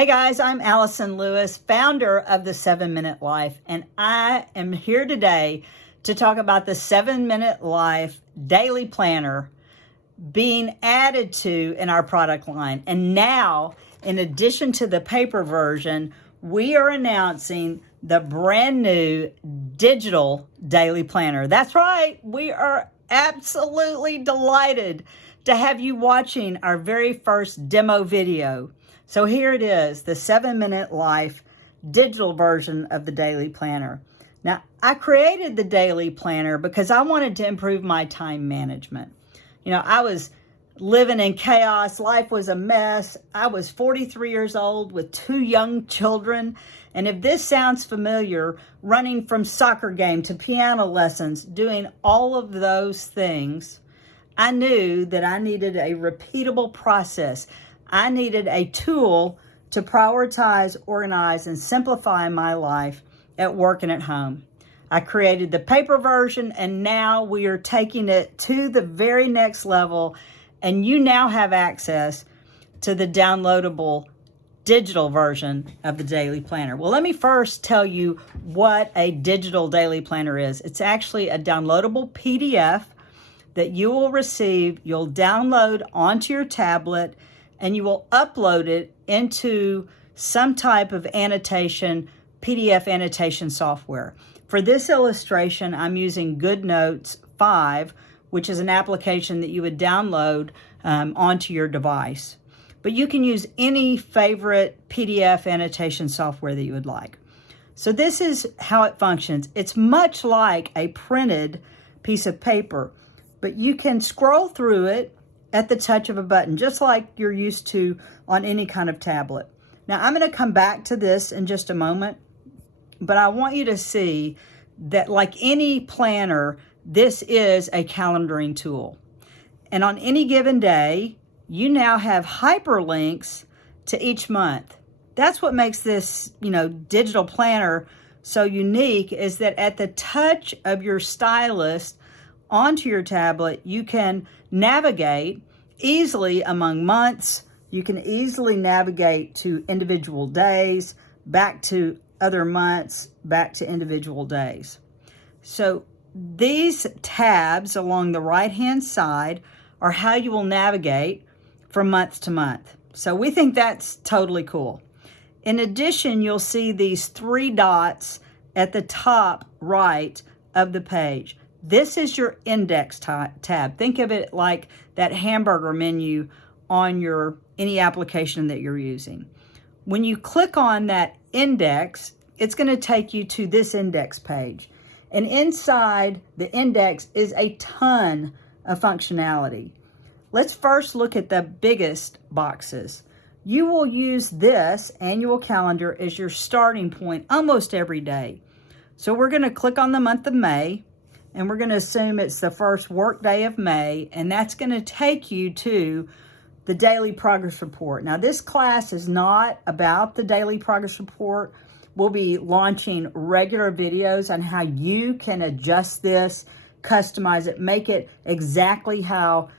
Hey guys, I'm Allyson Lewis, founder of the 7-Minute Life, and I am here today to talk about the 7-Minute Life Daily Planner being added to in our product line. And now, in addition to the paper version, we are announcing the brand new digital daily planner. That's right, we are absolutely delighted to have you watching our very first demo video. So here it is, the 7-Minute Life digital version of the daily planner. Now, I created the daily planner because I wanted to improve my time management. You know, I was living in chaos. Life was a mess. I was 43 years old with 2 young children. And if this sounds familiar, running from soccer game to piano lessons, doing all of those things, I knew that I needed a repeatable process. I needed a tool to prioritize, organize, and simplify my life at work and at home. I created the paper version, and now we are taking it to the very next level, and you now have access to the downloadable digital version of the daily planner. Well, let me first tell you what a digital daily planner is. It's actually a downloadable PDF that you will receive. You'll download onto your tablet, and you will upload it into some type of annotation, PDF annotation software. For this illustration, I'm using GoodNotes 5, which is an application that you would download onto your device. But you can use any favorite PDF annotation software that you would like. So this is how it functions. It's much like a printed piece of paper, but you can scroll through it at the touch of a button, just like you're used to on any kind of tablet. Now, I'm going to come back to this in just a moment, but I want you to see that like any planner, this is a calendaring tool. And on any given day, you now have hyperlinks to each month. That's what makes this, digital planner so unique, is that at the touch of your stylus onto your tablet, you can navigate easily among months. You can easily navigate to individual days, back to other months, back to individual days. So these tabs along the right-hand side are how you will navigate from month to month. So we think that's totally cool. In addition, you'll see these 3 dots at the top right of the page. This is your index tab. Think of it like that hamburger menu on any application that you're using. When you click on that index, it's going to take you to this index page. And inside the index is a ton of functionality. Let's first look at the biggest boxes. You will use this annual calendar as your starting point almost every day. So we're going to click on the month of May, and we're going to assume it's the first work day of May, and that's going to take you to the daily progress report. Now, this class is not about the daily progress report. We'll be launching regular videos on how you can adjust this, customize it, make it exactly how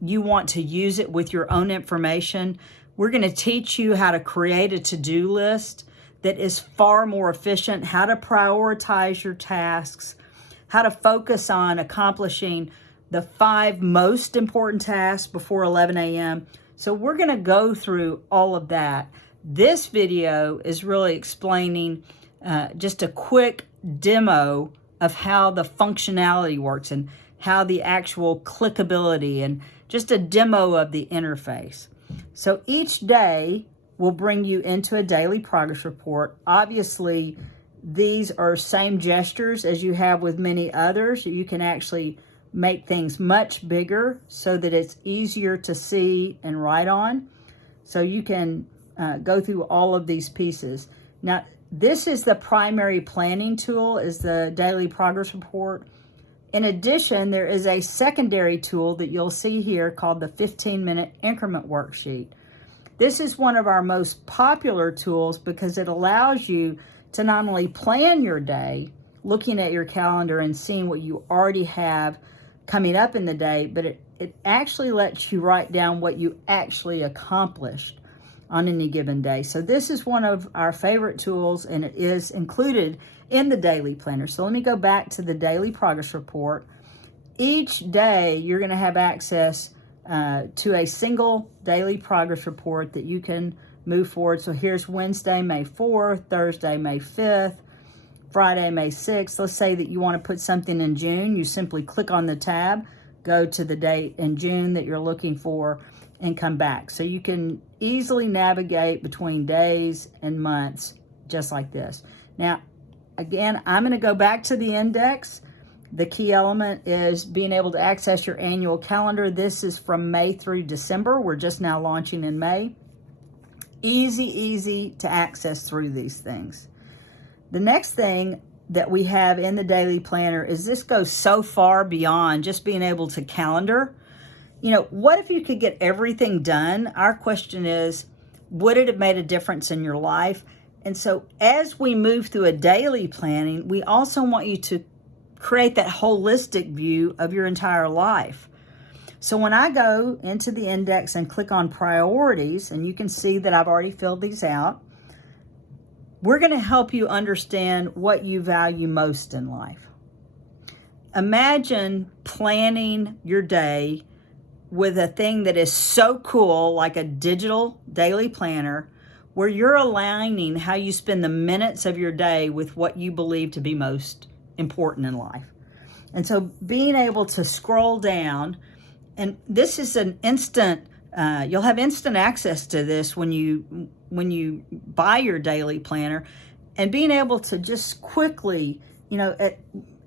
you want to use it with your own information. We're going to teach you how to create a to-do list that is far more efficient, how to prioritize your tasks, how to focus on accomplishing the 5 most important tasks before 11 a.m. So we're going to go through all of that. This video is really explaining just a quick demo of how the functionality works and how the actual clickability, and just a demo of the interface. So each day will bring you into a daily progress report. Obviously, these are same gestures as you have with many others. You can actually make things much bigger so that it's easier to see and write on. So you can go through all of these pieces. Now, this is the primary planning tool, is the daily progress report. In addition, there is a secondary tool that you'll see here called the 15-minute Increment Worksheet. This is one of our most popular tools because it allows you to not only plan your day, looking at your calendar and seeing what you already have coming up in the day, but it actually lets you write down what you actually accomplished on any given day. So this is one of our favorite tools, and it is included in the daily planner. So let me go back to the daily progress report. Each day you're going to have access to a single daily progress report that you can move forward. So here's Wednesday, May 4th, Thursday, May 5th, Friday, May 6th. Let's say that you want to put something in June. You simply click on the tab, go to the date in June that you're looking for, and come back. So you can easily navigate between days and months just like this. Now, again, I'm going to go back to the index. The key element is being able to access your annual calendar. This is from May through December. We're just now launching in May. Easy to access through these things. The next thing that we have in the daily planner is this goes so far beyond just being able to calendar. You know, what if you could get everything done? Our question is, would it have made a difference in your life? And so as we move through a daily planning, we also want you to create that holistic view of your entire life. So when I go into the index and click on priorities, and you can see that I've already filled these out, we're going to help you understand what you value most in life. Imagine planning your day with a thing that is so cool, like a digital daily planner, where you're aligning how you spend the minutes of your day with what you believe to be most important in life. And so being able to scroll down, and this is an instant, you'll have instant access to this when you buy your daily planner, and being able to just quickly, you know,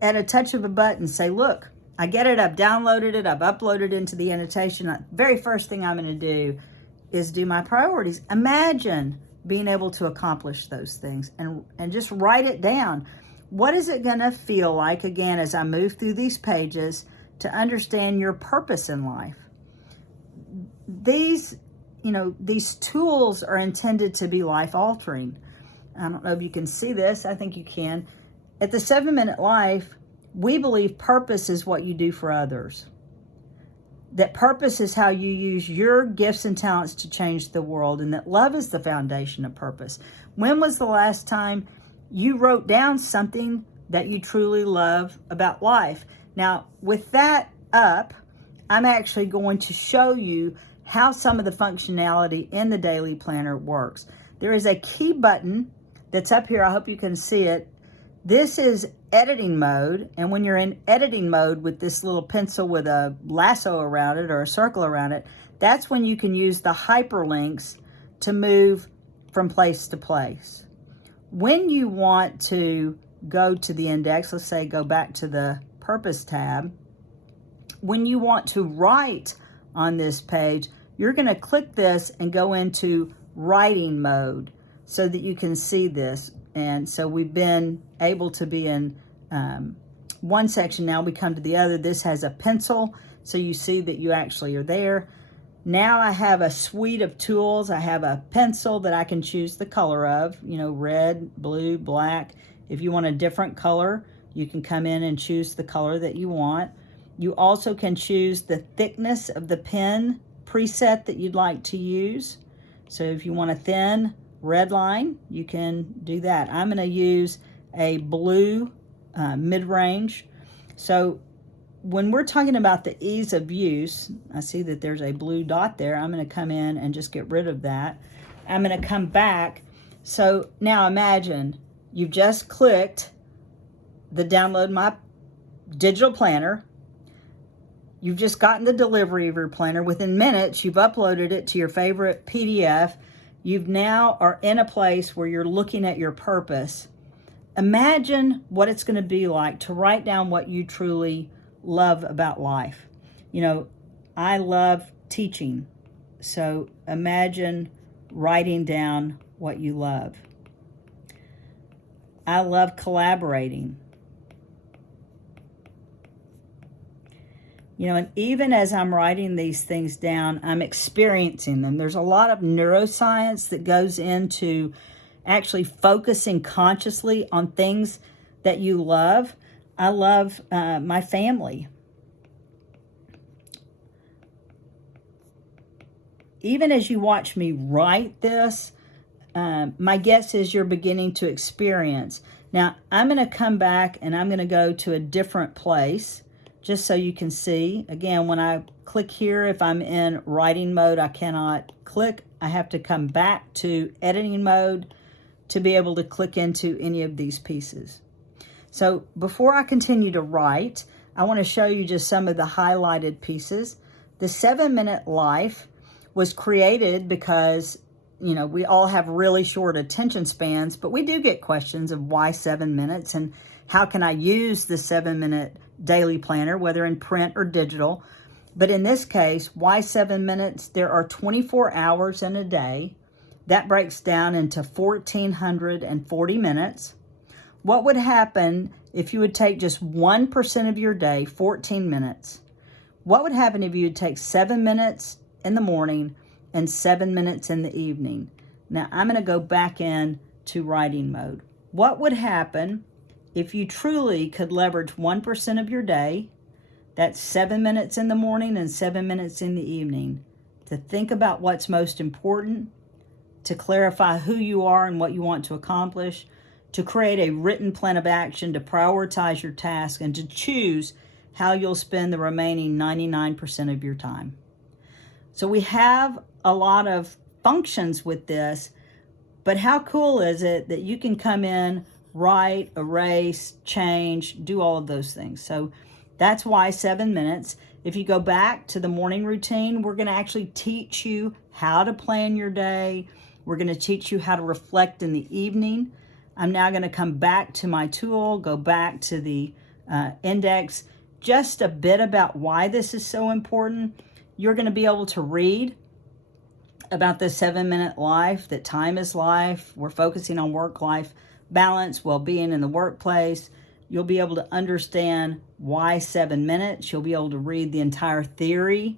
at a touch of a button say, look, I get it, I've downloaded it, I've uploaded into the annotation. The very first thing I'm going to do is do my priorities. Imagine being able to accomplish those things and just write it down. What is it going to feel like, again, as I move through these pages, to understand your purpose in life? These tools are intended to be life-altering. I don't know if you can see this. I think you can. At the 7-Minute Life, we believe purpose is what you do for others. That purpose is how you use your gifts and talents to change the world, and that love is the foundation of purpose. When was the last time you wrote down something that you truly love about life? Now, with that up, I'm actually going to show you how some of the functionality in the daily planner works. There is a key button that's up here. I hope you can see it. This is editing mode, and when you're in editing mode with this little pencil with a lasso around it or a circle around it, that's when you can use the hyperlinks to move from place to place. When you want to go to the index, let's say go back to the purpose tab, when you want to write on this page, you're going to click this and go into writing mode so that you can see this. And so we've been able to be in one section. Now we come to the other. This has a pencil, so you see that you actually are there. Now I have a suite of tools. I have a pencil that I can choose the color of, you know, red, blue, black. If you want a different color, you can come in and choose the color that you want. You also can choose the thickness of the pen preset that you'd like to use. So if you want a thin red line, you can do that. I'm going to use a blue mid-range. So when we're talking about the ease of use, I see that there's a blue dot there. I'm going to come in and just get rid of that. I'm going to come back. So now imagine you've just clicked the download my digital planner. You've just gotten the delivery of your planner. Within minutes, you've uploaded it to your favorite PDF. You've now are in a place where you're looking at your purpose. Imagine what it's going to be like to write down what you truly love about life. You know, I love teaching. So imagine writing down what you love. I love collaborating. You know, and even as I'm writing these things down, I'm experiencing them. There's a lot of neuroscience that goes into actually focusing consciously on things that you love. I love my family. even as you watch me write this, my guess is you're beginning to experience. Now, I'm going to come back and I'm going to go to a different place just so you can see. Again, when I click here, if I'm in writing mode, I cannot click. I have to come back to editing mode to be able to click into any of these pieces. So before I continue to write, I want to show you just some of the highlighted pieces. The 7-minute life was created because, you know, we all have really short attention spans, but we do get questions of why 7 minutes and how can I use the 7-minute daily planner, whether in print or digital. But in this case, why 7 minutes? There are 24 hours in a day. That breaks down into 1,440 minutes. What would happen if you would take just 1% of your day, 14 minutes? What would happen if you would take 7 minutes in the morning and 7 minutes in the evening? Now I'm going to go back in to writing mode. What would happen if you truly could leverage 1% of your day, that's 7 minutes in the morning and 7 minutes in the evening, to think about what's most important, to clarify who you are and what you want to accomplish, to create a written plan of action, to prioritize your task, and to choose how you'll spend the remaining 99% of your time. So we have a lot of functions with this, but how cool is it that you can come in, write, erase, change, do all of those things. So that's why 7 minutes. If you go back to the morning routine, we're going to actually teach you how to plan your day. We're going to teach you how to reflect in the evening. I'm now going to come back to my tool, go back to the index, just a bit about why this is so important. You're going to be able to read about the 7-minute life, that time is life. We're focusing on work-life balance, well-being in the workplace. You'll be able to understand why 7 minutes. You'll be able to read the entire theory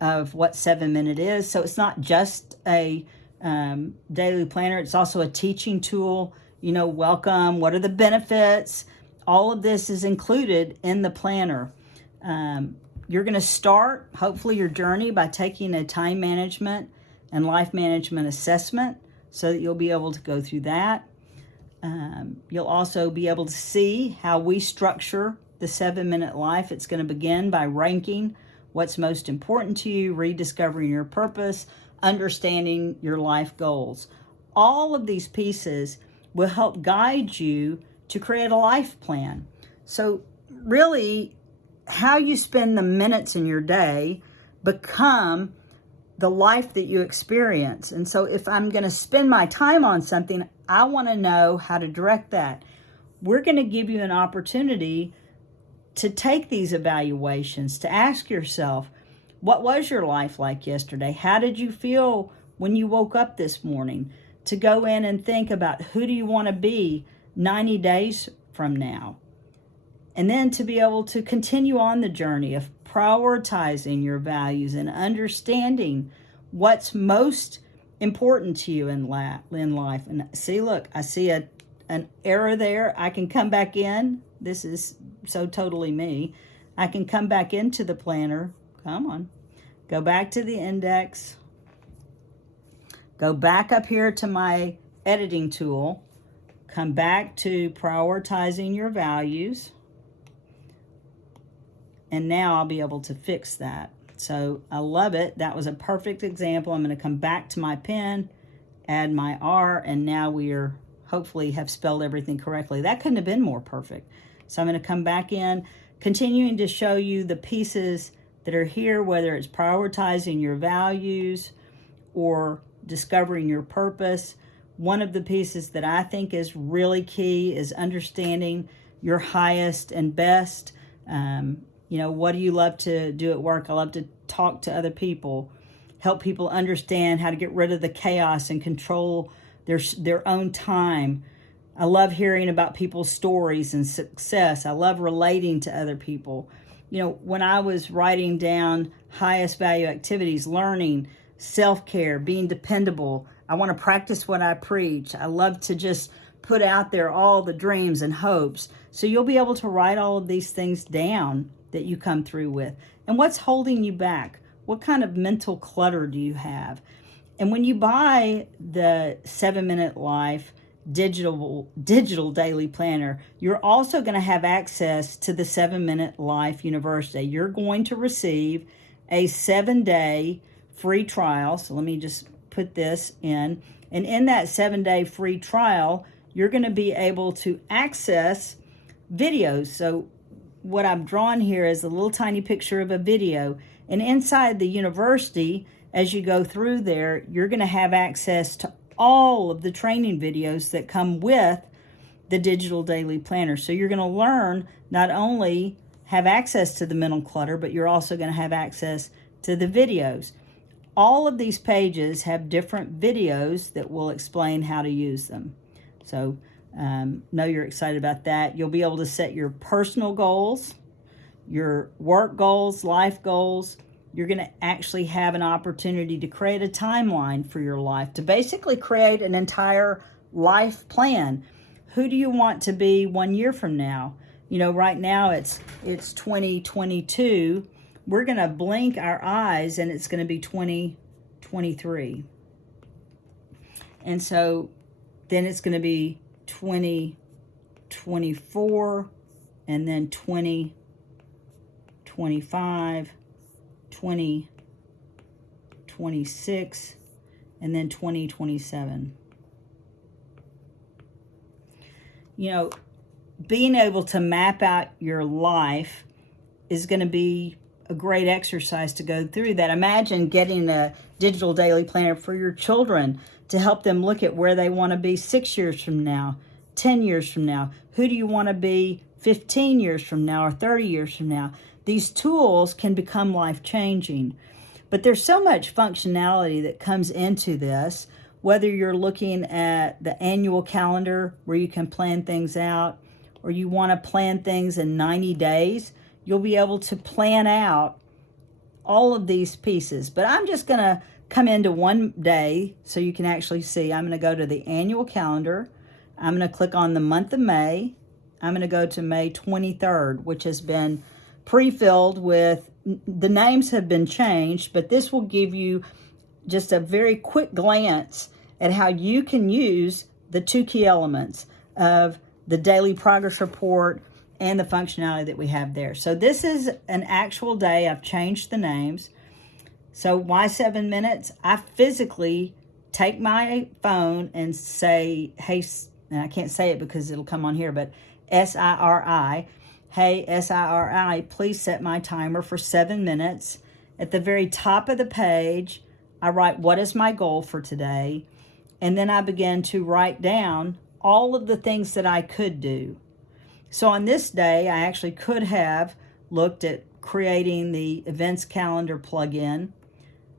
of what 7 minute is. So it's not just a daily planner. It's also a teaching tool. You know, welcome. What are the benefits? All of this is included in the planner. You're going to start, hopefully, your journey by taking a time management and life management assessment so that you'll be able to go through that. You'll also be able to see how we structure the 7-minute life. It's going to begin by ranking what's most important to you, rediscovering your purpose, understanding your life goals. All of these pieces will help guide you to create a life plan. So really, how you spend the minutes in your day become the life that you experience. And so if I'm going to spend my time on something, I want to know how to direct that. We're going to give you an opportunity to take these evaluations, to ask yourself, what was your life like yesterday? How did you feel when you woke up this morning? To go in and think about who do you want to be 90 days from now? And then to be able to continue on the journey of prioritizing your values and understanding what's most important to you in life. And see, look, I see an error there. I can come back in. This is so totally me. I can come back into the planner. Come on. Go back to the index. Go back up here to my editing tool. Come back to prioritizing your values. And now I'll be able to fix that. So I love it. That was a perfect example. I'm going to come back to my pen, add my R, and now we are hopefully have spelled everything correctly. That couldn't have been more perfect. So I'm going to come back in, continuing to show you the pieces that are here, whether it's prioritizing your values or discovering your purpose. One of the pieces that I think is really key is understanding your highest and best. You know, what do you love to do at work? I love to talk to other people, help people understand how to get rid of the chaos and control their own time. I love hearing about people's stories and success. I love relating to other people. You know, when I was writing down highest value activities, learning, self-care, being dependable, I want to practice what I preach. I love to just put out there all the dreams and hopes. So you'll be able to write all of these things down that you come through with. And what's holding you back? What kind of mental clutter do you have? And when you buy the 7-Minute Life digital daily planner, you're also going to have access to the 7-Minute Life University. You're going to receive a 7-day free trial. So let me just put this in. And in that 7-day free trial, you're going to be able to access videos. So what I've drawn here is a little tiny picture of a video. And inside the university, as you go through there, you're going to have access to all of the training videos that come with the digital daily planner. So you're going to learn, not only have access to the mental clutter, but you're also going to have access to the videos. All of these pages have different videos that will explain how to use them. So know you're excited about that. You'll be able to set your personal goals, your work goals, life goals. You're going to actually have an opportunity to create a timeline for your life, to basically create an entire life plan. Who do you want to be 1 year from now? You know, right now it's 2022. We're going to blink our eyes and it's going to be 2023. And so then it's going to be 2024 and then 2025, 2026, and then 2027. You know, being able to map out your life is going to be a great exercise to go through that. Imagine getting a digital daily planner for your children to help them look at where they want to be 6 years from now, 10 years from now. Who do you want to be 15 years from now or 30 years from now? These tools can become life-changing. But there's so much functionality that comes into this, whether you're looking at the annual calendar where you can plan things out, or you want to plan things in 90 days, you'll be able to plan out all of these pieces. But I'm just going to come into one day so you can actually see. I'm going to go to the annual calendar. I'm going to click on the month of May. I'm going to go to May 23rd, which has been pre-filled with, the names have been changed, but this will give you just a very quick glance at how you can use the two key elements of the daily progress report and the functionality that we have there. So this is an actual day. I've changed the names. So why 7 minutes? I physically take my phone and say, hey, and I can't say it because it'll come on here, but SIRI, hey, SIRI, please set my timer for 7 minutes. At the very top of the page, I write, what is my goal for today? And then I begin to write down all of the things that I could do. So on this day, I actually could have looked at creating the events calendar plugin,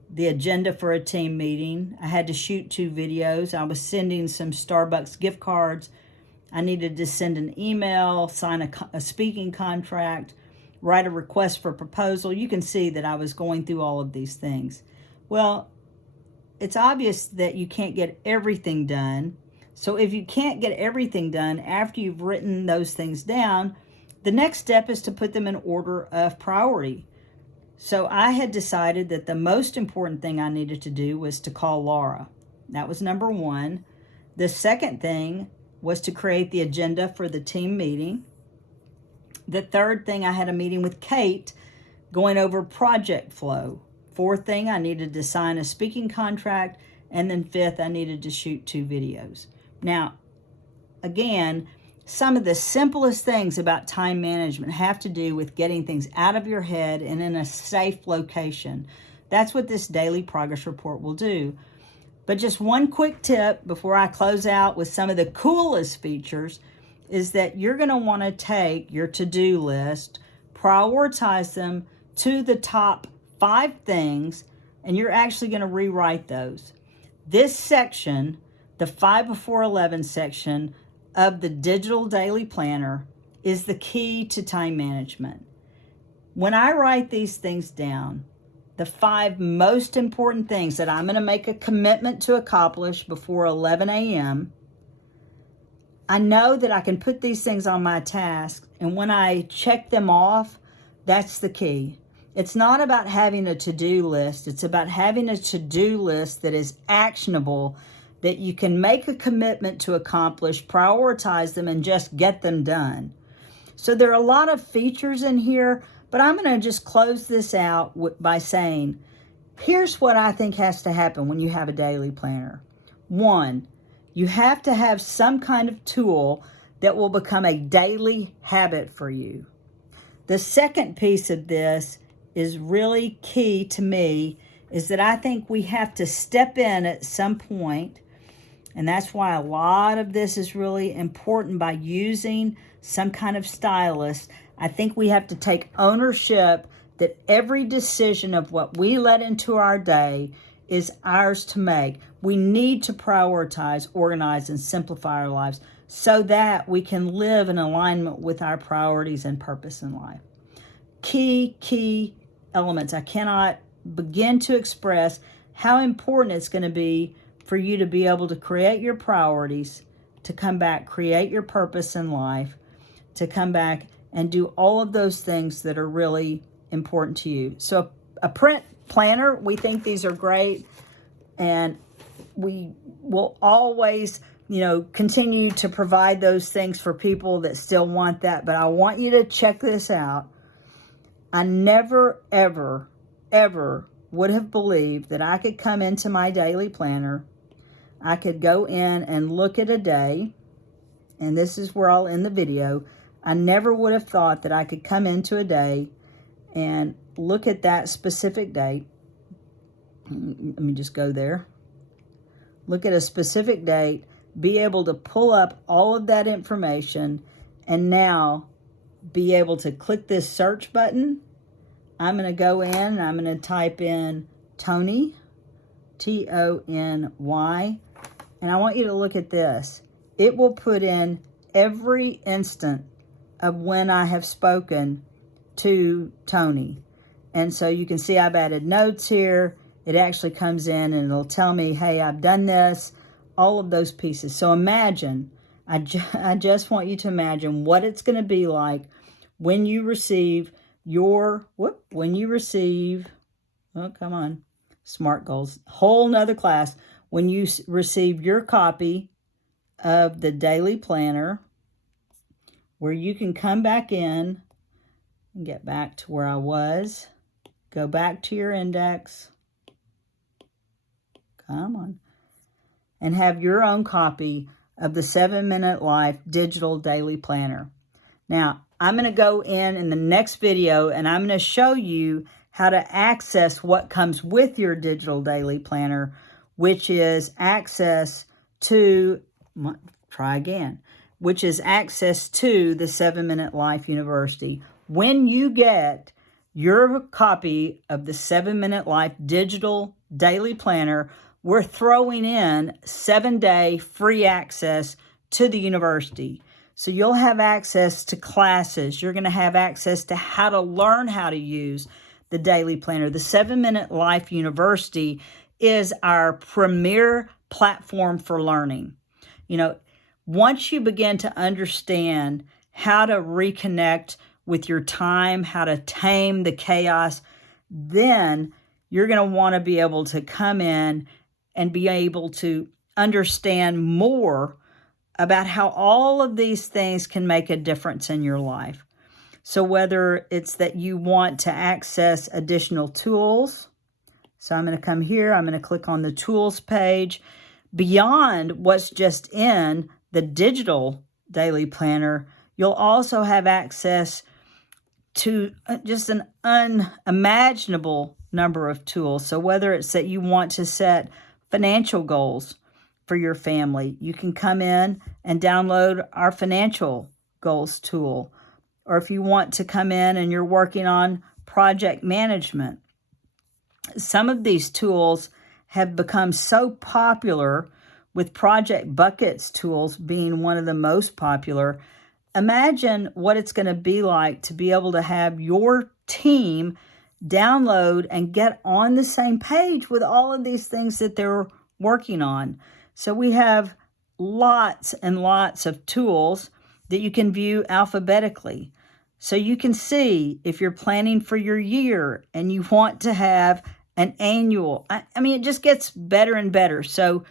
the agenda for a team meeting. I had to shoot 2 videos. I was sending some Starbucks gift cards. I needed to send an email, sign a speaking contract, write a request for proposal. You can see that I was going through all of these things. Well, it's obvious that you can't get everything done. So if you can't get everything done after you've written those things down, the next step is to put them in order of priority. So I had decided that the most important thing I needed to do was to call Laura. That was number 1. The second thing was to create the agenda for the team meeting. The third thing, I had a meeting with Kate going over project flow. Fourth thing, I needed to sign a speaking contract. And then fifth, I needed to shoot 2 videos. Now, again, some of the simplest things about time management have to do with getting things out of your head and in a safe location. That's what this daily progress report will do. But just one quick tip before I close out with some of the coolest features is that you're going to want to take your to-do list, prioritize them to the top 5 things, and you're actually going to rewrite those. This section, the 5 before 11 section of the digital daily planner, is the key to time management. When I write these things down, the 5 most important things that I'm going to make a commitment to accomplish before 11 a.m., I know that I can put these things on my task, and when I check them off, that's the key. It's not about having a to-do list. It's about having a to-do list that is actionable, that you can make a commitment to accomplish, prioritize them, and just get them done. So there are a lot of features in here, but I'm going to just close this out by saying, here's what I think has to happen when you have a daily planner. One, you have to have some kind of tool that will become a daily habit for you. The second piece of this is really key to me, is that I think we have to step in at some point, and that's why a lot of this is really important by using some kind of stylus. I think we have to take ownership that every decision of what we let into our day is ours to make. We need to prioritize, organize, and simplify our lives so that we can live in alignment with our priorities and purpose in life. Key elements. I cannot begin to express how important it's going to be for you to be able to create your priorities, to come back, create your purpose in life, to come back and do all of those things that are really important to you. So a print planner, we think these are great, and we will always, continue to provide those things for people that still want that. But I want you to check this out. I never, ever, ever would have believed that I could come into my daily planner. I could go in and look at a day, and this is where I'll end the video. I never would have thought that I could come into a day and look at that specific date. Let me just go there. Look at a specific date, be able to pull up all of that information, and now be able to click this search button. I'm going to go in and I'm going to type in Tony, Tony, and I want you to look at this. It will put in every instant of when I have spoken to Tony. And so you can see I've added notes here. It actually comes in and it'll tell me, hey, I've done this, all of those pieces. So imagine, I just want you to imagine what it's going to be like when you receive SMART goals, whole nother class, when you receive your copy of the daily planner, where you can come back in and get back to where I was, go back to your index, and have your own copy of the 7-Minute Life Digital Daily Planner. Now, I'm going to go in the next video, and I'm going to show you how to access what comes with your digital daily planner, which is access to, which is access to the 7-Minute Life University. When you get your copy of the 7-Minute Life Digital Daily Planner, we're throwing in 7-day free access to the university. So you'll have access to classes. You're going to have access to how to learn how to use the daily planner. The 7-Minute Life University is our premier platform for learning. Once you begin to understand how to reconnect with your time, how to tame the chaos, then you're going to want to be able to come in and be able to understand more about how all of these things can make a difference in your life. So whether it's that you want to access additional tools, so I'm going to come here, I'm going to click on the tools page. Beyond what's just in the digital daily planner, you'll also have access to just an unimaginable number of tools. So whether it's that you want to set financial goals for your family, you can come in and download our financial goals tool. Or if you want to come in and you're working on project management, some of these tools have become so popular, with Project Buckets tools being one of the most popular. Imagine what it's going to be like to be able to have your team download and get on the same page with all of these things that they're working on. So we have lots and lots of tools that you can view alphabetically. So you can see if you're planning for your year and you want to have an annual. I mean, it just gets better and better. So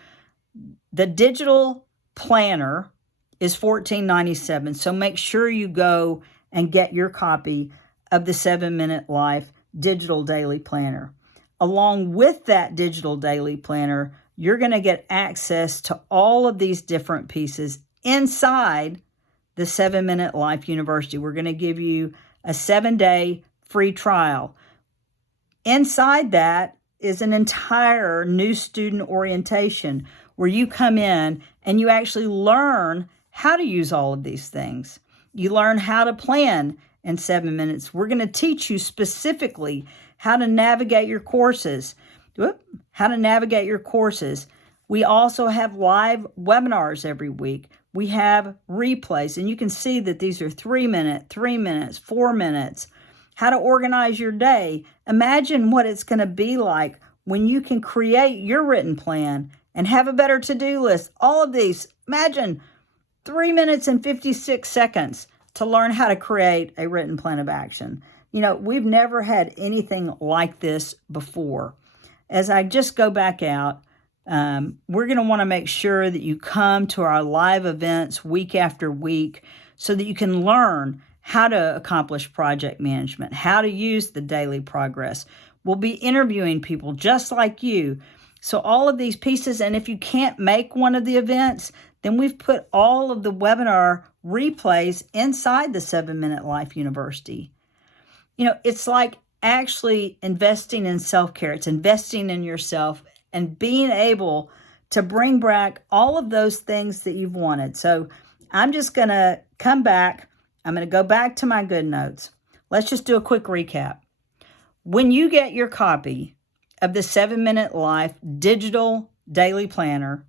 the digital planner is $14.97. So make sure you go and get your copy of the 7-Minute Life Digital Daily Planner. Along with that digital daily planner, you're going to get access to all of these different pieces inside the 7-Minute Life University. We're going to give you a 7-day free trial. Inside that is an entire new student orientation where you come in and you actually learn how to use all of these things. You learn how to plan in 7 minutes. We're going to teach you specifically how to navigate your courses. We also have live webinars every week. We have replays, and you can see that these are 3 minutes, 3 minutes, 4 minutes. How to organize your day. Imagine what it's going to be like when you can create your written plan and have a better to-do list. All of these, imagine 3 minutes and 56 seconds to learn how to create a written plan of action. You know, we've never had anything like this before. As I just go back out, we're going to want to make sure that you come to our live events week after week so that you can learn how to accomplish project management, how to use the daily progress. We'll be interviewing people just like you. So all of these pieces, and if you can't make one of the events, then we've put all of the webinar replays inside the 7-Minute Life University. You know, it's like actually investing in self-care. It's investing in yourself and being able to bring back all of those things that you've wanted. So I'm just going to come back. I'm going to go back to my good notes. Let's just do a quick recap. When you get your copy of the 7-Minute Life Digital Daily Planner,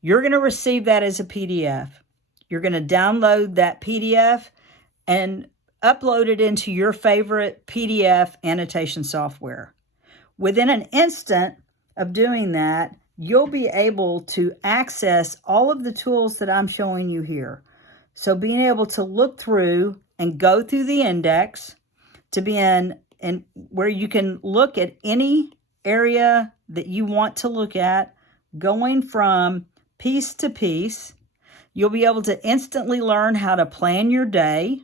you're going to receive that as a PDF. You're going to download that PDF and upload it into your favorite PDF annotation software. Within an instant of doing that, you'll be able to access all of the tools that I'm showing you here. So being able to look through and go through the index to be in and where you can look at any area that you want to look at, going from piece to piece. You'll be able to instantly learn how to plan your day,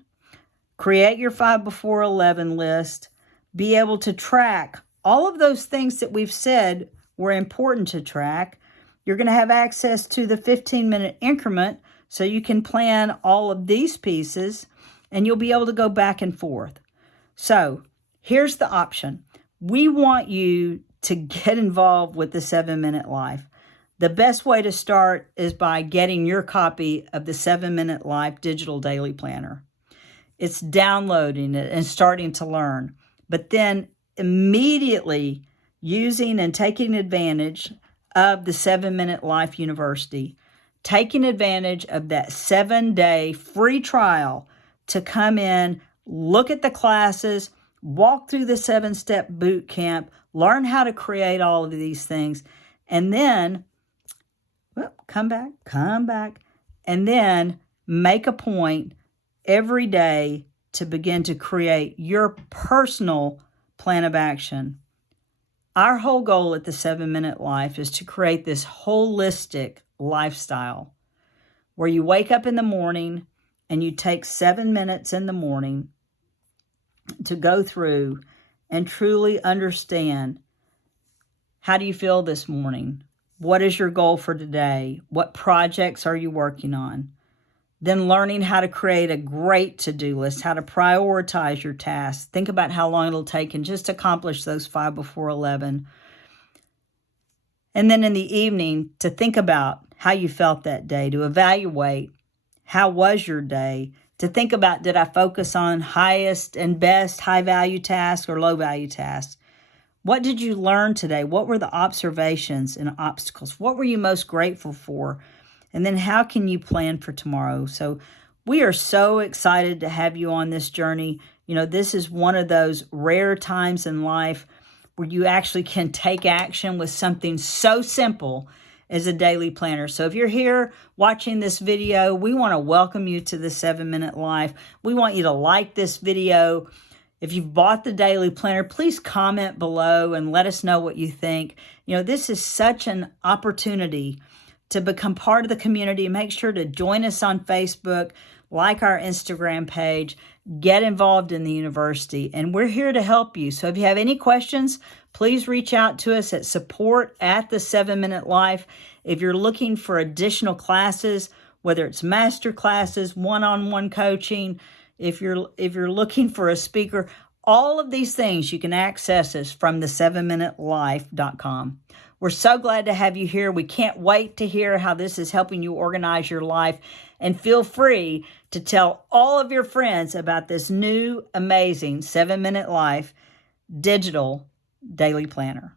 create your 5 before 11 list, be able to track all of those things that we've said were important to track. You're going to have access to the 15-minute increment so you can plan all of these pieces, and you'll be able to go back and forth. So here's the option. We want you to get involved with the 7-Minute Life. The best way to start is by getting your copy of the 7-Minute Life Digital Daily Planner. It's downloading it and starting to learn, but then immediately using and taking advantage of the 7-Minute Life University, taking advantage of that 7-day free trial to come in, look at the classes, walk through the 7-step boot camp, learn how to create all of these things, and then come back, and then make a point every day to begin to create your personal plan of action. Our whole goal at the 7-Minute Life is to create this holistic lifestyle where you wake up in the morning and you take 7 minutes in the morning to go through and truly understand, how do you feel this morning? What is your goal for today? What projects are you working on? Then learning how to create a great to-do list, how to prioritize your tasks. Think about how long it'll take and just accomplish those 5 before 11. And then in the evening, to think about how you felt that day, to evaluate how was your day, to think about, did I focus on highest and best high-value tasks or low-value tasks? What did you learn today? What were the observations and obstacles? What were you most grateful for? And then how can you plan for tomorrow? So we are so excited to have you on this journey. You know, this is one of those rare times in life where you actually can take action with something so simple as a daily planner. So if you're here watching this video, we want to welcome you to the 7-Minute Life. We want you to like this video. If you've bought the daily planner, please comment below and let us know what you think. You know, this is such an opportunity to become part of the community. Make sure to join us on Facebook, like our Instagram page, get involved in the university, and we're here to help you. So if you have any questions, please reach out to us at support@the7Minute Life. If you're looking for additional classes, whether it's master classes, one-on-one coaching, if you're looking for a speaker, all of these things you can access us from the7minutelife.com. We're so glad to have you here. We can't wait to hear how this is helping you organize your life. And feel free to tell all of your friends about this new, amazing 7-Minute Life digital daily planner.